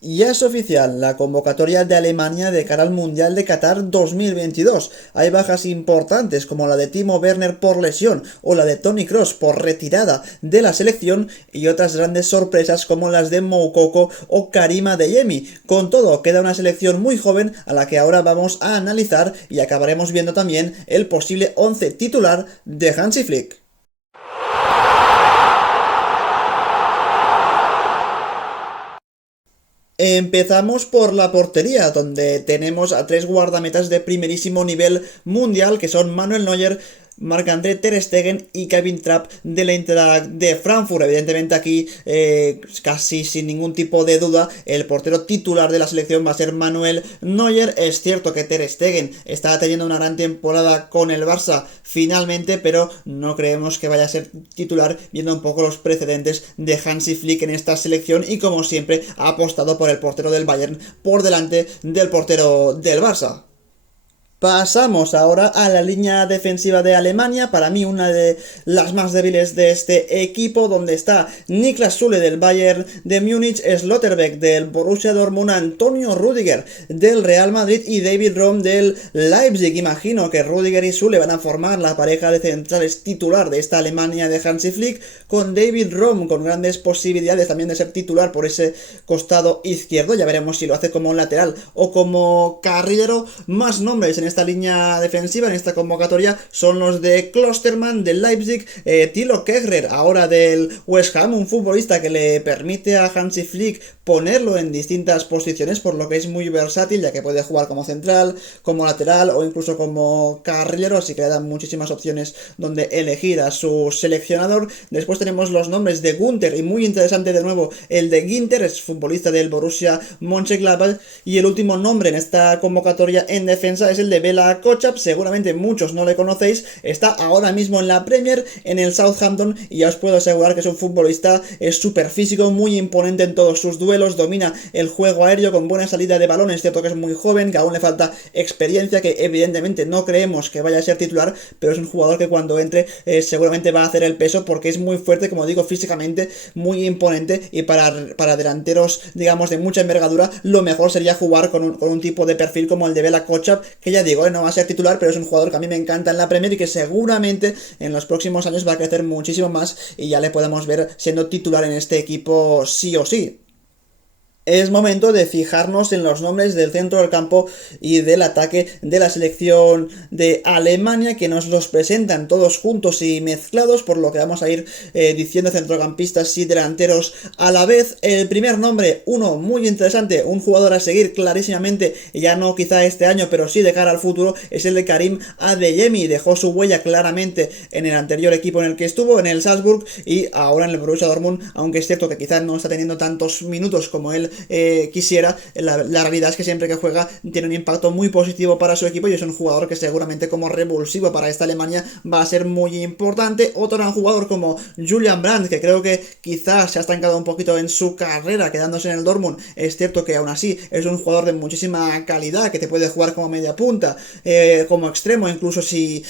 Ya es oficial la convocatoria de Alemania de cara al Mundial de Qatar 2022. Hay bajas importantes como la de Timo Werner por lesión o la de Toni Kroos por retirada de la selección y otras grandes sorpresas como las de Moukoko o Karim Adeyemi. Con todo, queda una selección muy joven a la que ahora vamos a analizar y acabaremos viendo también el posible 11 titular de Hansi Flick. Empezamos por la portería, donde tenemos a tres guardametas de primerísimo nivel mundial, que son Manuel Neuer, Marc-André Ter Stegen y Kevin Trapp del Eintracht de Frankfurt. Evidentemente aquí, casi sin ningún tipo de duda, el portero titular de la selección va a ser Manuel Neuer. Es cierto que Ter Stegen está teniendo una gran temporada con el Barça finalmente, pero no creemos que vaya a ser titular, viendo un poco los precedentes de Hansi Flick en esta selección, y como siempre ha apostado por el portero del Bayern por delante del portero del Barça. Pasamos ahora a la línea defensiva de Alemania, para mí una de las más débiles de este equipo, donde está Niklas Süle del Bayern de Múnich, Schlotterbeck del Borussia Dortmund, Antonio Rüdiger del Real Madrid y David Raum del Leipzig. Imagino que Rüdiger y Süle van a formar la pareja de centrales titular de esta Alemania de Hansi Flick, con David Raum con grandes posibilidades también de ser titular por ese costado izquierdo. Ya veremos si lo hace como lateral o como carrilero. Más nombres en esta línea defensiva, en esta convocatoria, son los de Klostermann del Leipzig, Thilo Kehrer ahora del West Ham, un futbolista que le permite a Hansi Flick ponerlo en distintas posiciones, por lo que es muy versátil, ya que puede jugar como central, como lateral o incluso como carrilero, así que le dan muchísimas opciones donde elegir a su seleccionador. Después tenemos los nombres de Günther, y muy interesante de nuevo el de Ginter, es futbolista del Borussia Mönchengladbach, y el último nombre en esta convocatoria en defensa es el de Bela Kotchap. Seguramente muchos no le conocéis, está ahora mismo en la Premier, en el Southampton, y ya os puedo asegurar que es un futbolista súper físico, muy imponente en todos sus duelos, domina el juego aéreo con buena salida de balón. Es cierto que es muy joven, que aún le falta experiencia, que evidentemente no creemos que vaya a ser titular, pero es un jugador que cuando entre seguramente va a hacer el peso, porque es muy fuerte, como digo, físicamente muy imponente, y para delanteros, digamos, de mucha envergadura, lo mejor sería jugar con un tipo de perfil como el de Bela Kotchap, que ya digo, no va a ser titular, pero es un jugador que a mí me encanta en la Premier y que seguramente en los próximos años va a crecer muchísimo más, y ya le podemos ver siendo titular en este equipo sí o sí. Es momento de fijarnos en los nombres del centro del campo y del ataque de la selección de Alemania, que nos los presentan todos juntos y mezclados, por lo que vamos a ir diciendo centrocampistas y delanteros a la vez. El primer nombre, uno muy interesante, un jugador a seguir clarísimamente, ya no quizá este año, pero sí de cara al futuro, es el de Karim Adeyemi. Dejó su huella claramente en el anterior equipo en el que estuvo, en el Salzburg, y ahora en el Borussia Dortmund, aunque es cierto que quizás no está teniendo tantos minutos como él quisiera. La realidad es que siempre que juega tiene un impacto muy positivo para su equipo, y es un jugador que seguramente como revulsivo para esta Alemania va a ser muy importante. Otro gran jugador como Julian Brandt, que creo que quizás se ha estancado un poquito en su carrera quedándose en el Dortmund. Es cierto que aún así es un jugador de muchísima calidad, que te puede jugar como media punta, como extremo, incluso si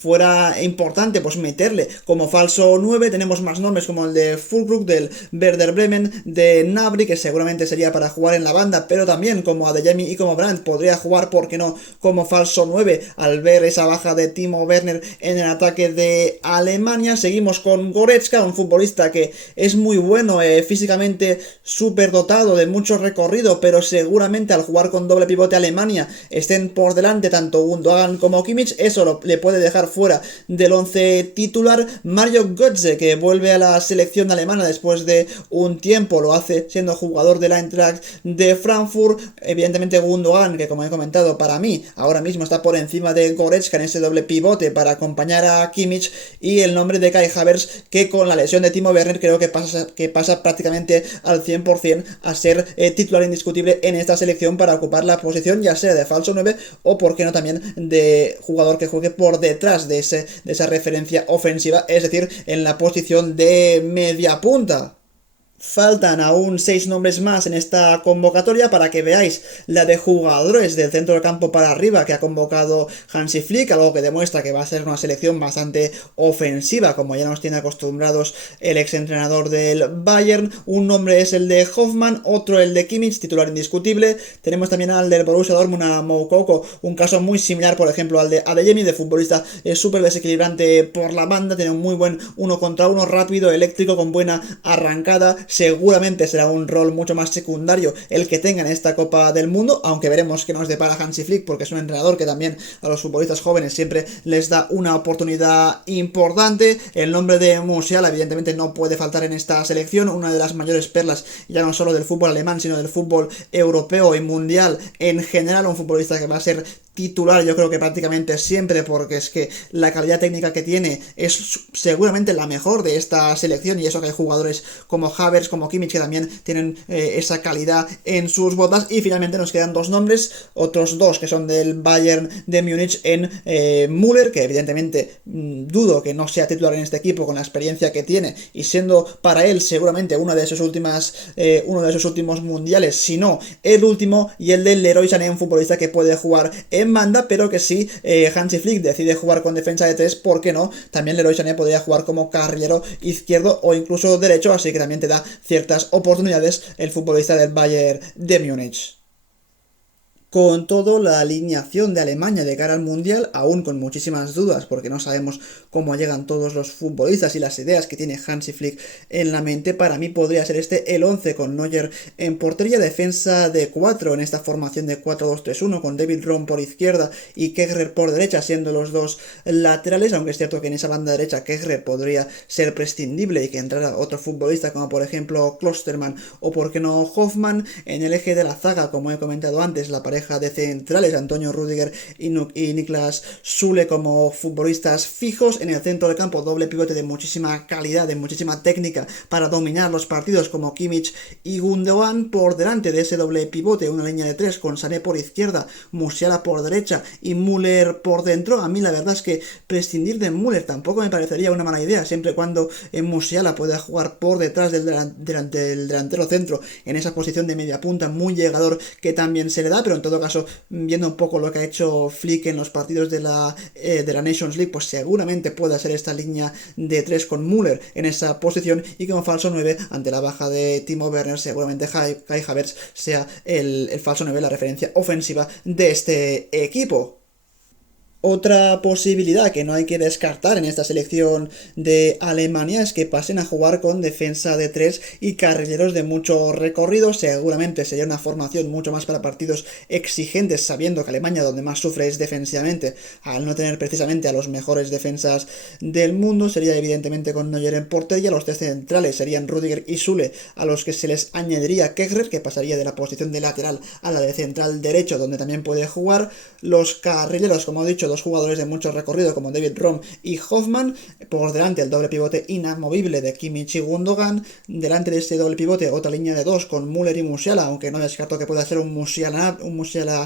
fuera importante pues meterle como falso 9. Tenemos más nombres como el de Füllkrug del Werder Bremen, de Gnabry, que seguramente sería para jugar en la banda, pero también como Adeyemi y como Brandt podría jugar, ¿por qué no?, como falso 9, al ver esa baja de Timo Werner en el ataque de Alemania. Seguimos con Goretzka, un futbolista que es muy bueno, físicamente súper dotado, de mucho recorrido, pero seguramente al jugar con doble pivote Alemania estén por delante tanto Gundogan como Kimmich, eso le puede dejar fuera del 11 titular. Mario Götze, que vuelve a la selección alemana después de un tiempo, lo hace siendo jugador de la Eintracht de Frankfurt. Evidentemente Gundogan, que como he comentado, para mí ahora mismo está por encima de Goretzka en ese doble pivote para acompañar a Kimmich, y el nombre de Kai Havertz, que con la lesión de Timo Werner creo que pasa prácticamente al 100% a ser titular indiscutible en esta selección, para ocupar la posición ya sea de falso 9 o por qué no también de jugador que juegue por detrás de esa referencia ofensiva, es decir, en la posición de media punta. Faltan aún 6 nombres más en esta convocatoria para que veáis la de jugadores del centro del campo para arriba que ha convocado Hansi Flick, algo que demuestra que va a ser una selección bastante ofensiva, como ya nos tiene acostumbrados el exentrenador del Bayern. Un nombre es el de Hoffmann, otro el de Kimmich, titular indiscutible. Tenemos también al del Borussia Dortmund, a Moukoko, un caso muy similar, por ejemplo, al de Adeyemi, de futbolista súper desequilibrante por la banda, tiene un muy buen uno contra uno, rápido, eléctrico, con buena arrancada. Seguramente será un rol mucho más secundario el que tenga en esta Copa del Mundo, aunque veremos qué nos depara Hansi Flick, porque es un entrenador que también a los futbolistas jóvenes siempre les da una oportunidad importante. El nombre de Musiala evidentemente no puede faltar en esta selección, una de las mayores perlas ya no solo del fútbol alemán, sino del fútbol europeo y mundial en general, un futbolista que va a ser titular yo creo que prácticamente siempre, porque es que la calidad técnica que tiene es seguramente la mejor de esta selección, y eso que hay jugadores como Havertz, como Kimmich, que también tienen esa calidad en sus botas. Y finalmente nos quedan dos nombres, otros dos que son del Bayern de Múnich, en Müller, que evidentemente dudo que no sea titular en este equipo con la experiencia que tiene y siendo para él seguramente uno de sus últimos mundiales, si no el último, y el del Leroy Sané, un futbolista que puede jugar en banda, pero que si Hansi Flick decide jugar con defensa de 3, ¿por qué no? También Leroy Sané podría jugar como carrilero izquierdo o incluso derecho, así que también te da ciertas oportunidades el futbolista del Bayern de Múnich. Con todo, la alineación de Alemania de cara al Mundial, aún con muchísimas dudas, porque no sabemos cómo llegan todos los futbolistas y las ideas que tiene Hansi Flick en la mente, para mí podría ser el 11 con Neuer en portería, defensa de 4 en esta formación de 4-2-3-1, con David Raum por izquierda y Kehrer por derecha, siendo los dos laterales, aunque es cierto que en esa banda derecha Kehrer podría ser prescindible y que entrara otro futbolista como por ejemplo Klostermann o por qué no Hoffmann. En el eje de la zaga, como he comentado antes, la pareja de centrales, Antonio Rüdiger y Niklas Süle como futbolistas fijos. En el centro del campo, doble pivote de muchísima calidad, de muchísima técnica para dominar los partidos, como Kimmich y Gundogan. Por delante de ese doble pivote, una línea de 3 con Sané por izquierda, Musiala por derecha y Müller por dentro. A mí la verdad es que prescindir de Müller tampoco me parecería una mala idea, siempre y cuando Musiala pueda jugar por detrás del delantero centro, en esa posición de media punta muy llegador que también se le da. Pero en todo caso, viendo un poco lo que ha hecho Flick en los partidos de la Nations League, pues seguramente pueda ser esta línea de 3 con Müller en esa posición, y como falso 9, ante la baja de Timo Werner, seguramente Kai Havertz sea el falso 9, la referencia ofensiva de este equipo. Otra posibilidad que no hay que descartar en esta selección de Alemania es que pasen a jugar con defensa de 3 y carrileros de mucho recorrido. Seguramente sería una formación mucho más para partidos exigentes, sabiendo que Alemania donde más sufre es defensivamente, al no tener precisamente a los mejores defensas del mundo. Sería evidentemente con Neuer en portería. Los tres centrales serían Rüdiger y Süle, a los que se les añadiría Kehrer, que pasaría de la posición de lateral a la de central derecho, donde también puede jugar. Los carrileros, como he dicho, dos jugadores de mucho recorrido como David Raum y Hoffmann. Por delante el doble pivote inamovible de Kimmich y Gundogan. Delante de este doble pivote otra línea de 2 con Müller y Musiala, aunque no descarto que pueda ser un Musiala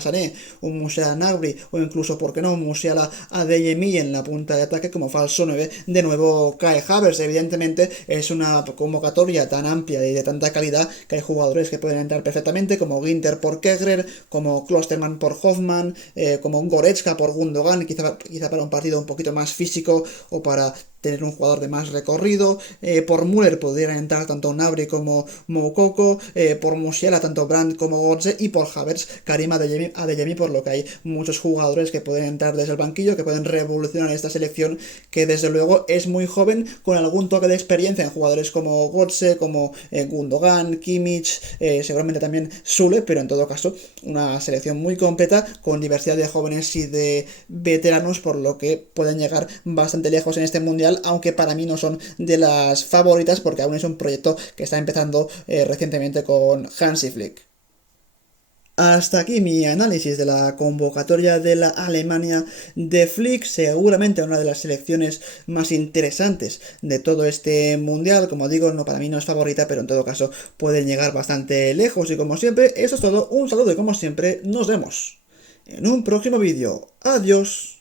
Sané, un Musiala Gnabry o incluso, por qué no, un Musiala Adeyemi en la punta de ataque como falso 9. De nuevo Kai Havertz. Evidentemente es una convocatoria tan amplia y de tanta calidad que hay jugadores que pueden entrar perfectamente, como Ginter por Kehrer, como Klostermann por Hoffmann, como Goretzka por Gundogan, quizá para un partido un poquito más físico o para tener un jugador de más recorrido. Por Müller podrían entrar tanto Gnabry como Moukoko, por Musiala tanto Brandt como Götze, y por Havertz Karim Adeyemi, por lo que hay muchos jugadores que pueden entrar desde el banquillo, que pueden revolucionar esta selección, que desde luego es muy joven, con algún toque de experiencia en jugadores como Götze, como Gundogan, Kimmich, seguramente también Süle, pero en todo caso una selección muy completa, con diversidad de jóvenes y de veteranos, por lo que pueden llegar bastante lejos en este mundial, aunque para mí no son de las favoritas, porque aún es un proyecto que está empezando recientemente con Hansi Flick. Hasta aquí mi análisis de la convocatoria de la Alemania de Flick, seguramente una de las selecciones más interesantes de todo este mundial. Como digo, para mí no es favorita, pero en todo caso pueden llegar bastante lejos. Y como siempre, eso es todo, un saludo y como siempre nos vemos en un próximo vídeo. Adiós.